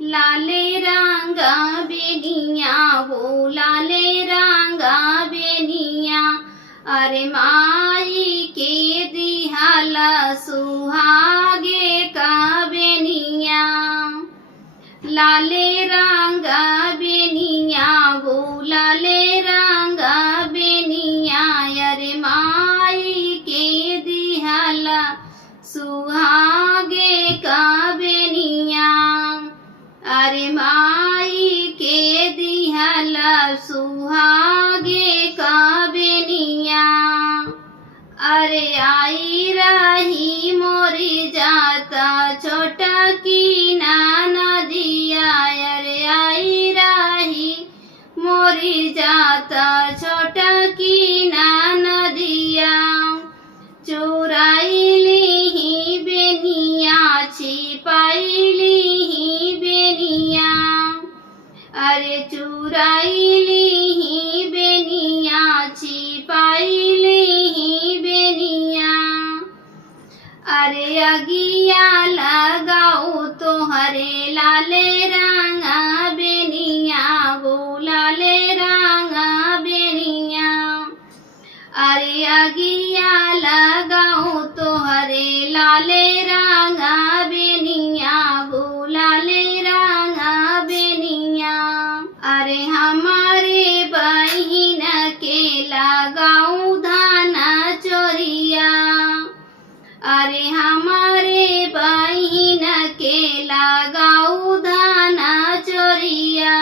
लाले रंगा बेनिया वो लाले रंगा बेनिया, अरे माई के दिहाला सुहागे का बेनिया। लाले रंगा बेनिया वो लाले रंगा बेनिया, अरे माई के दिहाला सुहागे का बेनिया। अरे माई के दिहाला सुहागे का बेनिया। अरे आई रही मोरी जाता छोटा की नाना दिया, अरे आई रही मोरी जाता छोटा की नाना दिया। चुराई ली बेनिया छिपाई ली बेनिया, अरे चुराई ली बेनिया छिपाई ली बेनिया। अरे अगिया लगाऊ तो हरे लाले रंगा बेनिया वो लाले रंगा बेनिया। अरे अगिया लगाऊ तो हरे लाले रंगा बेनिया वो लाले रंगा बेनिया। अरे हमारे बहिन के लगाऊ धाना चोरिया, अरे हमारे बहिन के लगाऊ धाना चोरिया।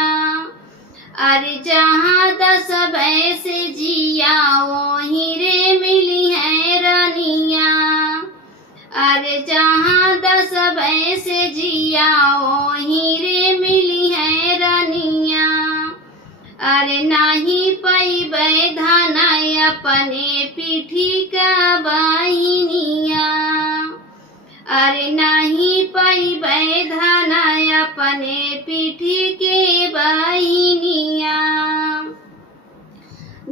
अरे जहाँ 10 भैंस जिया वहीं रे मिली है रानिया, अरे जहाँ 10 भैंस जिया वहीं रे मिली है रानिया। अरे नाही पैबै धाना अपने पीठी का बहिनिया, अरे नहीं पैबै धाना अपने पीठी के बहिनिया।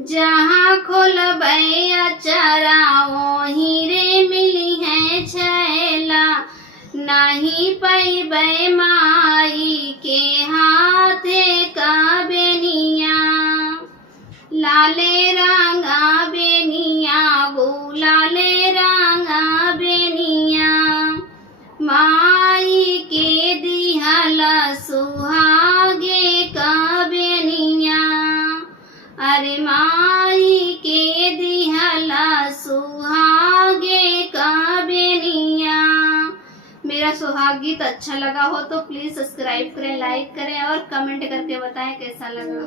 जहाँ खोलबै अचारा वहीं रे मिली है छैला, नहीं पैबै माई के हाथे का बेनिया। लाले रंगा बेनिया वो लाले रंगा बेनिया, माई के दिहाला सुहागे का बेनिया। अरे माई के दिहाला सुहागे का बेनिया। मेरा सुहाग गीत अच्छा लगा हो तो प्लीज सब्सक्राइब करें, लाइक करें और कमेंट करके बताएं कैसा लगा।